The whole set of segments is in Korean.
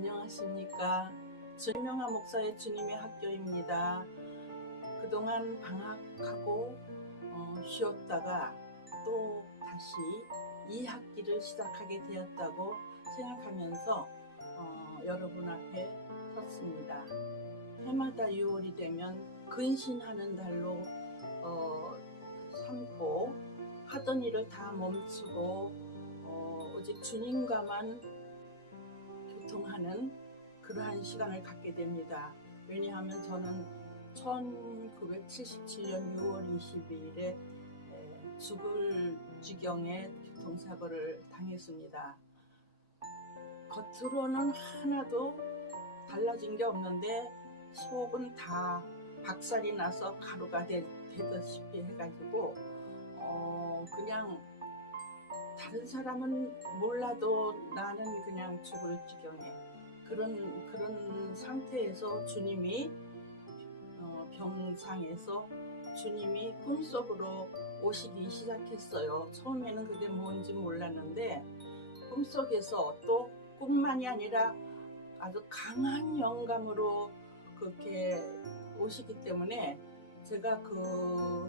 안녕하십니까. 주명하 목사의 주님의 학교입니다. 그동안 방학하고 쉬었다가 또 다시 2학기를 시작하게 되었다고 생각하면서 여러분 앞에 섰습니다. 해마다 6월이 되면 근신하는 달로 삼고 하던 일을 다 멈추고 오직 주님과만 교통하는 그러한 시간을 갖게 됩니다. 왜냐하면 저는 1977년 6월 22일에 죽을 지경의 교통사고를 당했습니다. 겉으로는 하나도 달라진 게 없는데 속은 다 박살이 나서 가루가 되다시피 해가지고 그냥 다른 사람은 몰라도 나는 그냥 죽을 지경에 그런 상태에서 주님이 병상에서 주님이 꿈속으로 오시기 시작했어요. 처음에는 그게 뭔지 몰랐는데 꿈속에서 또 꿈만이 아니라 아주 강한 영감으로 그렇게 오시기 때문에 제가 그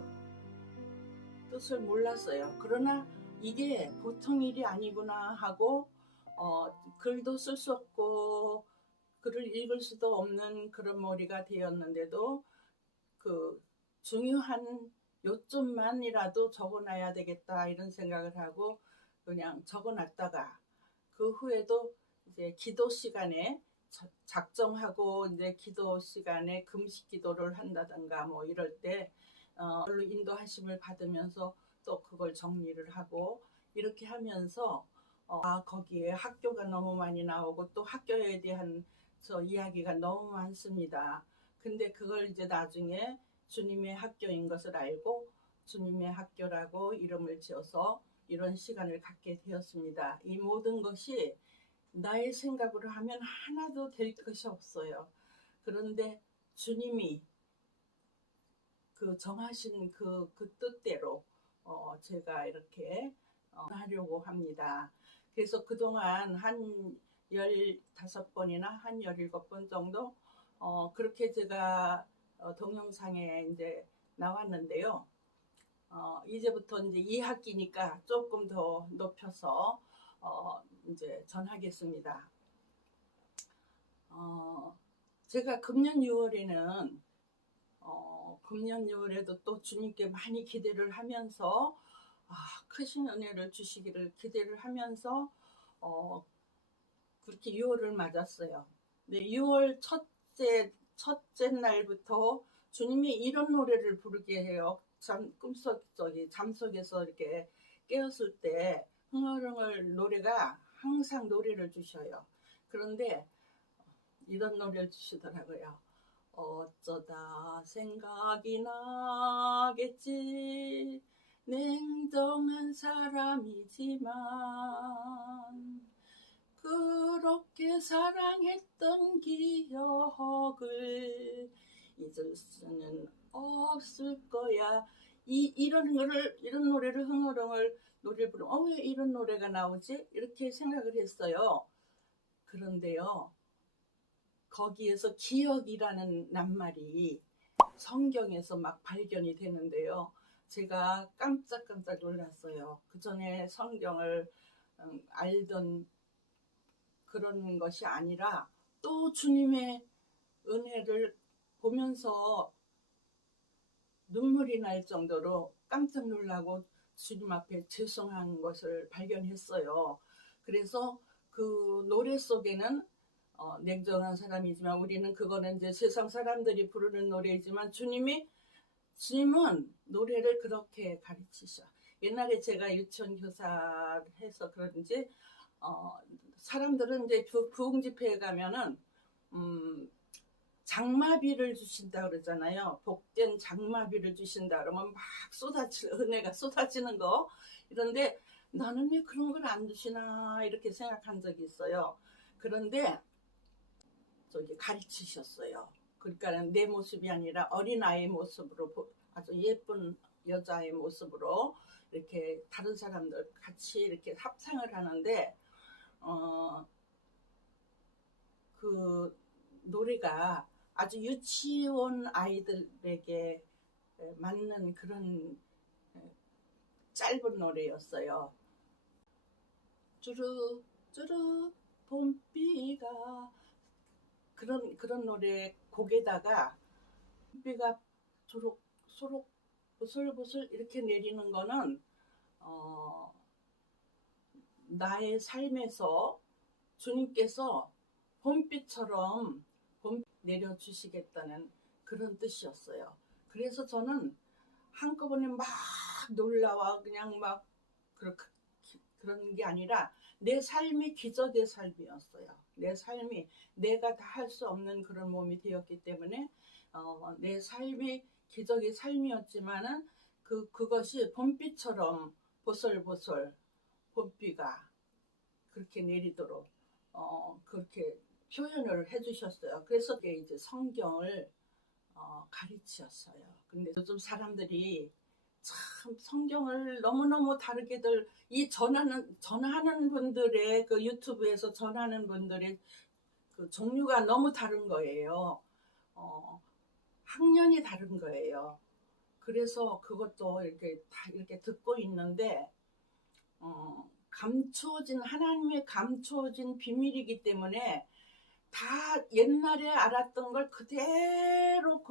뜻을 몰랐어요. 그러나 이게 보통 일이 아니구나 하고 글도 쓸 수 없고 글을 읽을 수도 없는 그런 머리가 되었는데도 그 중요한 요점만이라도 적어놔야 되겠다 이런 생각을 하고 그냥 적어놨다가 그 후에도 이제 기도 시간에 작정하고 이제 기도 시간에 금식 기도를 한다든가 뭐 이럴 때 인도하심을 받으면서 또 그걸 정리를 하고 이렇게 하면서 거기에 학교가 너무 많이 나오고 또 학교에 대한 이야기가 너무 많습니다. 근데 그걸 이제 나중에 주님의 학교인 것을 알고 주님의 학교라고 이름을 지어서 이런 시간을 갖게 되었습니다. 이 모든 것이 나의 생각으로 하면 하나도 될 것이 없어요. 그런데 주님이 그 정하신 그 뜻대로 제가 이렇게 하려고 합니다. 그래서 그동안 한 15번이나 한 17번 정도 그렇게 제가 동영상에 이제 나왔는데요. 이제부터 이제 2학기니까 조금 더 높여서 이제 전하겠습니다. 제가 금년 6월에는 금년 6월에도 또 주님께 많이 기대를 하면서 크신 은혜를 주시기를 기대를 하면서 그렇게 6월을 맞았어요. 근데 6월 첫째 날부터 주님이 이런 노래를 부르게 해요. 잠속에서 이렇게 깨었을 때 흥얼흥얼 노래가 항상 노래를 주셔요. 그런데 이런 노래를 주시더라고요. 어쩌다 생각이 나겠지 냉정한 사람이지만 그렇게 사랑했던 기억을 잊을 수는 없을 거야. 이런 노래를 흥얼흥얼 노래 부르면 왜 이런 노래가 나오지? 이렇게 생각을 했어요. 그런데요. 거기에서 기억이라는 낱말이 성경에서 막 발견이 되는데요. 제가 깜짝깜짝 놀랐어요. 그 전에 성경을 알던 그런 것이 아니라 또 주님의 은혜를 보면서 눈물이 날 정도로 깜짝 놀라고 주님 앞에 죄송한 것을 발견했어요. 그래서 그 노래 속에는 냉정한 사람이지만 우리는 그거는 이제 세상 사람들이 부르는 노래이지만 주님은 노래를 그렇게 가르치셔. 옛날에 제가 유치원 교사를 해서 그런지 사람들은 이제 부흥 집회에 가면은 장마비를 주신다 그러잖아요. 복된 장마비를 주신다 그러면 막 은혜가 쏟아지는 거. 이런데 나는 왜 그런 걸 안 주시나 이렇게 생각한 적이 있어요. 그런데 저기 가르치셨어요. 그러니까 내 모습이 아니라 어린아이의 모습으로 아주 예쁜 여자의 모습으로 이렇게 다른 사람들 같이 이렇게 합창을 하는데 그 노래가 아주 유치원 아이들에게 맞는 그런 짧은 노래였어요. 쭈르 쭈르 봄비가 그런 노래 곡에다가 봄비가 초록 소록 보슬보슬 이렇게 내리는 거는 나의 삶에서 주님께서 봄비처럼 봄 내려주시겠다는 그런 뜻이었어요. 그래서 저는 한꺼번에 막 놀라와 그냥 막 그런 게 아니라 내 삶이 기적의 삶이었어요. 내 삶이 내가 다 할 수 없는 그런 몸이 되었기 때문에 내 삶이 기적의 삶이었지만은 그것이 봄비처럼 보슬보슬 봄비가 그렇게 내리도록 그렇게 표현을 해주셨어요. 그래서 이제 성경을 가르치셨어요. 근데 요즘 사람들이 참 성경을 너무너무 다르게들 전하는 분들의 그 유튜브에서 전하는 분들의 그 종류가 너무 다른 거예요. 학년이 다른 거예요. 그래서 그것도 이렇게 듣고 있는데 하나님의 감추어진 비밀이기 때문에 다 옛날에 알았던 걸 그대로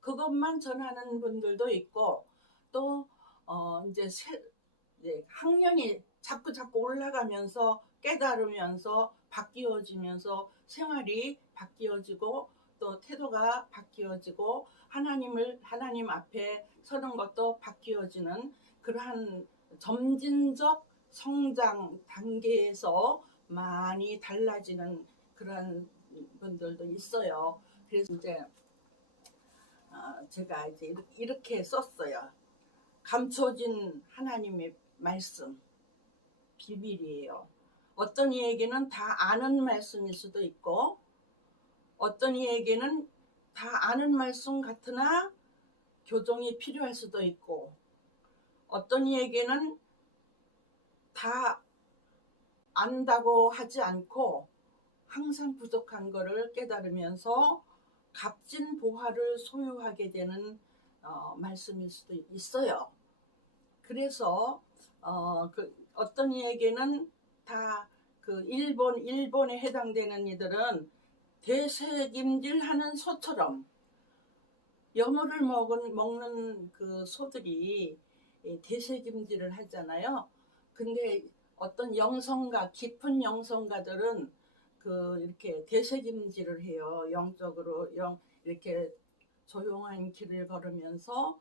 그것만 전하는 분들도 있고 또 이제 학년이 자꾸 올라가면서 깨달으면서 바뀌어지면서 생활이 바뀌어지고 또 태도가 바뀌어지고 하나님 앞에 서는 것도 바뀌어지는 그러한 점진적 성장 단계에서 많이 달라지는 그런 분들도 있어요. 그래서 이제 제가 이제 이렇게 썼어요. 감춰진 하나님의 말씀 비밀이에요. 어떤 이에게는 다 아는 말씀일 수도 있고 어떤 이에게는 다 아는 말씀 같으나 교정이 필요할 수도 있고 어떤 이에게는 다 안다고 하지 않고 항상 부족한 것을 깨달으면서 값진 보화를 소유하게 되는 말씀일 수도 있어요. 그래서 어떤 이에게는 다 일본에 해당되는 이들은 대세김질하는 소처럼 연어를 먹는 그 소들이 대세김질을 하잖아요. 근데 어떤 깊은 영성가들은 이렇게 대세김질을 해요. 영적으로 이렇게 조용한 길을 걸으면서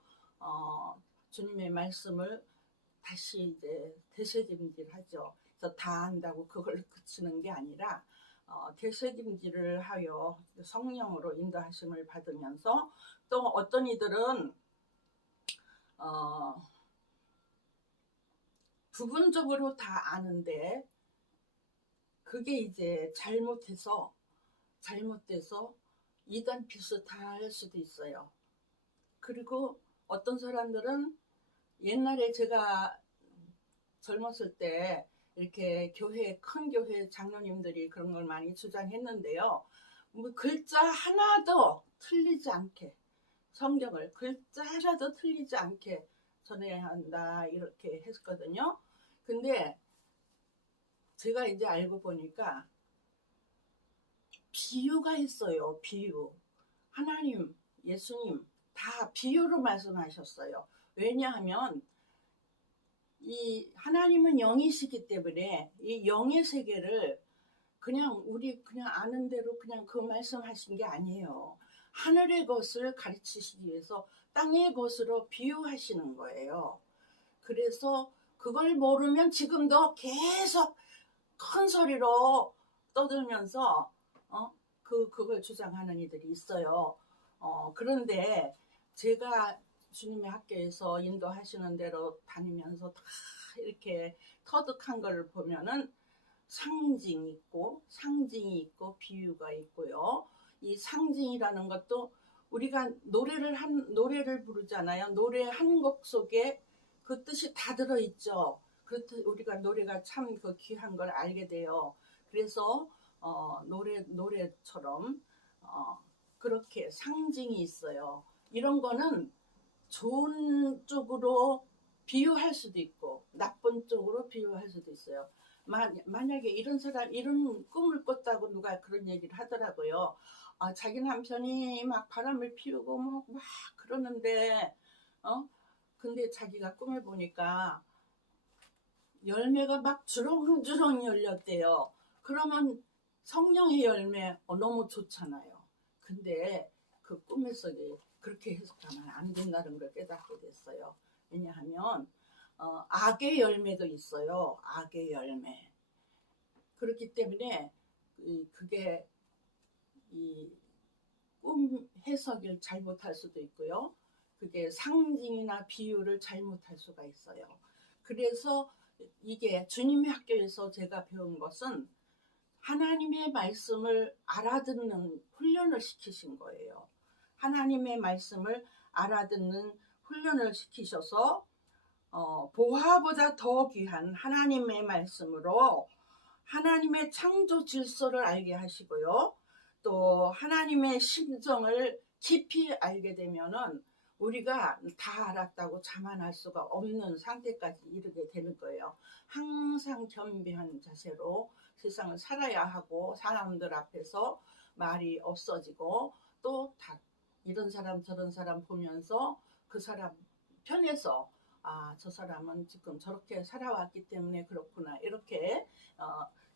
주님의 말씀을 다시 이제 되새김질하죠. 그래서 다 안다고 그걸 그치는 게 아니라 되새김질을 하여 성령으로 인도하심을 받으면서 또 어떤 이들은 부분적으로 다 아는데 그게 이제 잘못돼서 이단 비슷할 수도 있어요. 그리고 어떤 사람들은 옛날에 제가 젊었을 때 이렇게 큰 교회 장로님들이 그런 걸 많이 주장했는데요. 뭐 글자 하나도 틀리지 않게 성경을 글자 하나도 틀리지 않게 전해야 한다 이렇게 했거든요. 근데 제가 이제 알고 보니까 비유가 있어요. 비유. 하나님, 예수님 다 비유로 말씀하셨어요. 왜냐하면 이 하나님은 영이시기 때문에 이 영의 세계를 우리 그냥 아는 대로 그냥 그 말씀하신 게 아니에요. 하늘의 것을 가르치시기 위해서 땅의 것으로 비유하시는 거예요. 그래서 그걸 모르면 지금도 계속 큰 소리로 떠들면서 그걸 주장하는 이들이 있어요. 그런데 제가 주님의 학교에서 인도하시는 대로 다니면서 다 이렇게 터득한 걸 보면은 상징이 있고 비유가 있고요. 이 상징이라는 것도 우리가 노래를 부르잖아요. 노래 한 곡 속에 그 뜻이 다 들어있죠. 그렇듯 우리가 노래가 참 귀한 걸 알게 돼요. 그래서 노래처럼 그렇게 상징이 있어요. 이런 거는 좋은 쪽으로 비유할 수도 있고 나쁜 쪽으로 비유할 수도 있어요. 만약에 이런 사람 이런 꿈을 꿨다고 누가 그런 얘기를 하더라고요. 자기 남편이 막 바람을 피우고 막 그러는데 근데 자기가 꿈을 보니까 열매가 막 주렁주렁 열렸대요. 그러면 성령의 열매 너무 좋잖아요. 근데 그 꿈의 속에 그렇게 해석하면 안 된다는 걸 깨닫게 됐어요. 왜냐하면 악의 열매도 있어요. 악의 열매. 그렇기 때문에 그게 이 꿈 해석을 잘못할 수도 있고요. 그게 상징이나 비유를 잘못할 수가 있어요. 그래서 이게 주님의 학교에서 제가 배운 것은 하나님의 말씀을 알아듣는 훈련을 시키신 거예요. 하나님의 말씀을 알아듣는 훈련을 시키셔서 보화보다 더 귀한 하나님의 말씀으로 하나님의 창조 질서를 알게 하시고요. 또 하나님의 심정을 깊이 알게 되면은 우리가 다 알았다고 자만할 수가 없는 상태까지 이르게 되는 거예요. 항상 겸비한 자세로 세상을 살아야 하고 사람들 앞에서 말이 없어지고 또 다 이런 사람 저런 사람 보면서 그 사람 편에서 저 사람은 지금 저렇게 살아왔기 때문에 그렇구나 이렇게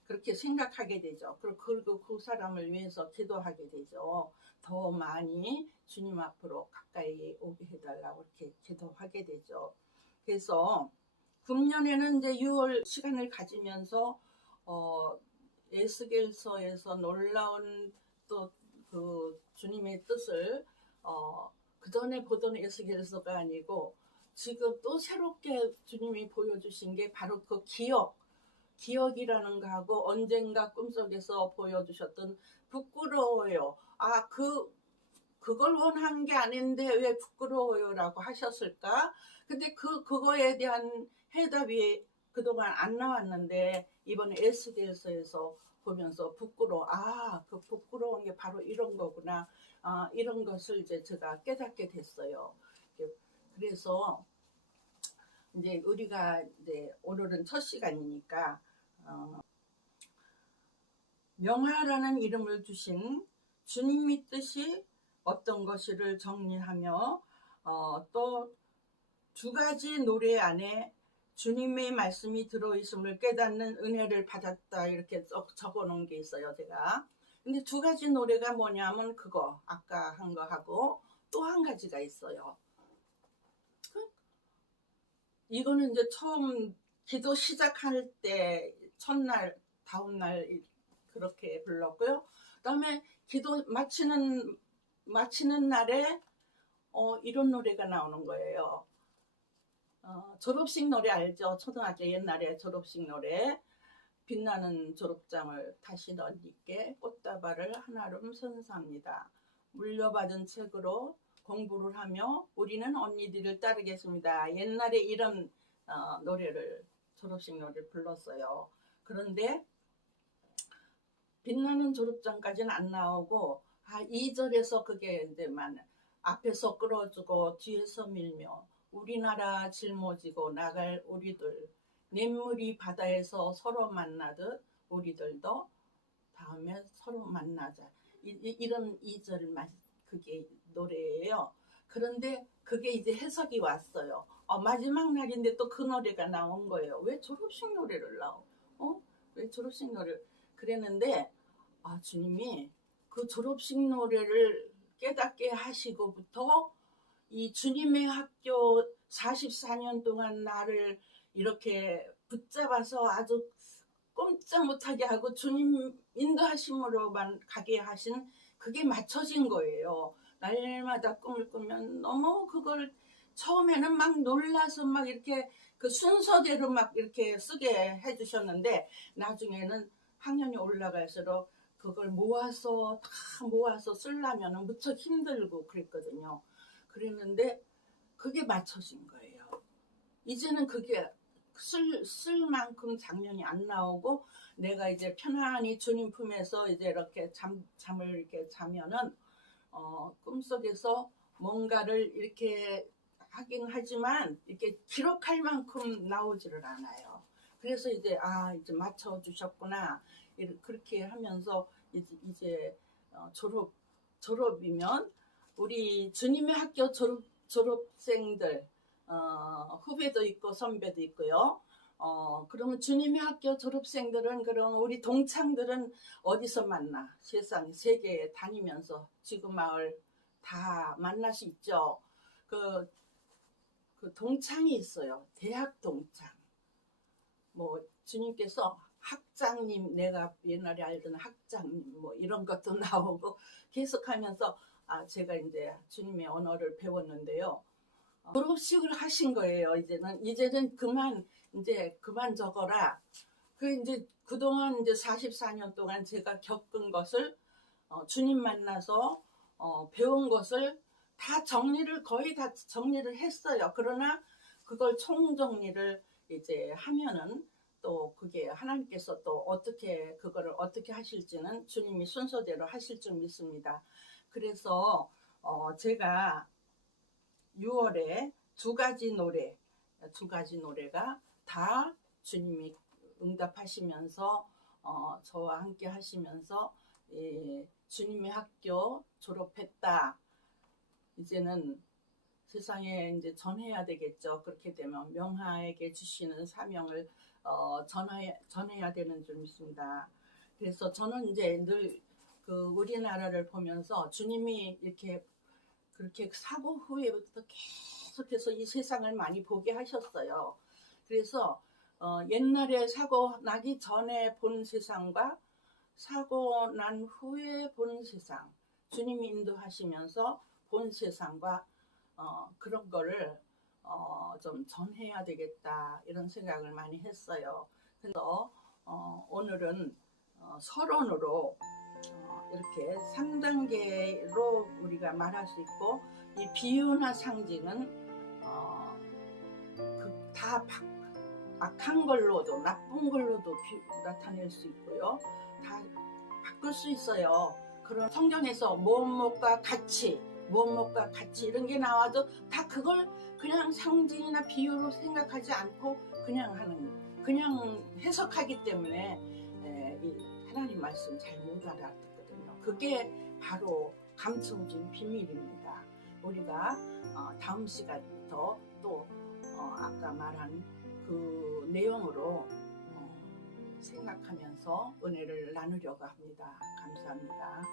그렇게 생각하게 되죠. 그리고 그 사람을 위해서 기도하게 되죠. 더 많이 주님 앞으로 가까이 오게 해달라고 이렇게 기도하게 되죠. 그래서 금년에는 이제 6월 시간을 가지면서 에스겔서에서 놀라운 또 그 주님의 뜻을 그 전에 보던 에스겔서가 아니고 지금 또 새롭게 주님이 보여주신 게 바로 그 기억이라는 거하고 언젠가 꿈속에서 보여주셨던 부끄러워요. 그걸 원한 게 아닌데 왜 부끄러워요라고 하셨을까? 근데 그거에 대한 해답이 그동안 안 나왔는데 이번에 에스겔서에서 보면서 그 부끄러운 게 바로 이런 거구나. 이런 것을 이제 제가 깨닫게 됐어요. 그래서 이제 우리가 이제 오늘은 첫 시간이니까 명화라는 이름을 주신 주님의 뜻이 어떤 것을 정리하며 또 두 가지 노래 안에 주님의 말씀이 들어있음을 깨닫는 은혜를 받았다 이렇게 적어 놓은 게 있어요 제가. 근데 두 가지 노래가 뭐냐면 그거 아까 한 거하고 또 한 가지가 있어요. 이거는 이제 처음 기도 시작할 때 첫날 다음날 그렇게 불렀고요. 그다음에 기도 마치는 날에 이런 노래가 나오는 거예요. 졸업식 노래 알죠? 초등학교 옛날에 졸업식 노래. 빛나는 졸업장을 다시 넌니께 꽃다발을 하나름 선사합니다. 물려받은 책으로 공부를 하며 우리는 언니들을 따르겠습니다. 옛날에 이런 노래를 졸업식 노래를 불렀어요. 그런데 빛나는 졸업장까지는 안 나오고 2절에서 그게 이제만 앞에서 끌어주고 뒤에서 밀며 우리나라 짊어지고 나갈 우리들 냇물이 바다에서 서로 만나듯 우리들도 다음에 서로 만나자 이런 2절 그게 노래예요. 그런데 그게 이제 해석이 왔어요. 마지막 날인데 또 그 노래가 나온 거예요. 왜 졸업식 노래를 왜 졸업식 노래를 그랬는데 주님이 그 졸업식 노래를 깨닫게 하시고부터 이 주님의 학교 44년 동안 나를 이렇게 붙잡아서 아주 꼼짝 못하게 하고 주님 인도하심으로만 가게 하신 그게 맞춰진 거예요. 날마다 꿈을 꾸면 너무 그걸 처음에는 막 놀라서 막 이렇게 그 순서대로 막 이렇게 쓰게 해주셨는데 나중에는 학년이 올라갈수록 그걸 다 모아서 쓰려면 무척 힘들고 그랬거든요. 그랬는데 그게 맞춰진 거예요. 이제는 그게 쓸 만큼 장면이 안 나오고 내가 이제 편안히 주님 품에서 이제 이렇게 잠을 이렇게 자면은 꿈속에서 뭔가를 이렇게 하긴 하지만 이렇게 기록할 만큼 나오지를 않아요. 그래서 이제 이제 맞춰 주셨구나 그렇게 하면서 이제 졸업이면 우리 주님의 학교 졸업생들 후배도 있고 선배도 있고요. 그러면 주님의 학교 졸업생들은 그럼 우리 동창들은 어디서 만나? 세상 세계에 다니면서 지구마을 다 만날 수 있죠. 그 동창이 있어요. 대학 동창. 뭐 주님께서 학장님, 내가 옛날에 알던 학장님 뭐 이런 것도 나오고 계속하면서 제가 이제 주님의 언어를 배웠는데요. 졸업식을 하신 거예요. 이제는 그만 적어라. 이제 그동안 이제 44년 동안 제가 겪은 것을 주님 만나서 배운 것을 거의 다 정리를 했어요. 그러나 그걸 총정리를 이제 하면은 또 그게 하나님께서 또 그거를 어떻게 하실지는 주님이 순서대로 하실 줄 믿습니다. 그래서 제가 6월에 두 가지 노래가 다 주님이 응답하시면서 저와 함께 하시면서 주님의 학교 졸업했다. 이제는 세상에 이제 전해야 되겠죠. 그렇게 되면 명하에게 주시는 사명을 전해야 되는 줄 믿습니다. 그래서 저는 이제 늘 우리나라를 보면서 주님이 이렇게 그렇게 사고 후에부터 계속해서 이 세상을 많이 보게 하셨어요. 그래서 옛날에 사고 나기 전에 본 세상과 사고 난 후에 본 세상, 주님이 인도하시면서 본 세상과 그런 거를 좀 전해야 되겠다 이런 생각을 많이 했어요. 그래서 오늘은 서론으로 이렇게 3단계로 우리가 말할 수 있고, 이 비유나 상징은 다 악한 걸로도 나쁜 걸로도 나타낼 수 있고요. 다 바꿀 수 있어요. 그런 성경에서 무엇과 같이 이런 게 나와도 다 그걸 그냥 상징이나 비유로 생각하지 않고 그냥 해석하기 때문에 이 하나님 말씀 잘 못 알아듣거든요. 그게 바로 감춰진 비밀입니다. 우리가 다음 시간부터 또 아까 말한 그 내용으로 생각하면서 은혜를 나누려고 합니다. 감사합니다.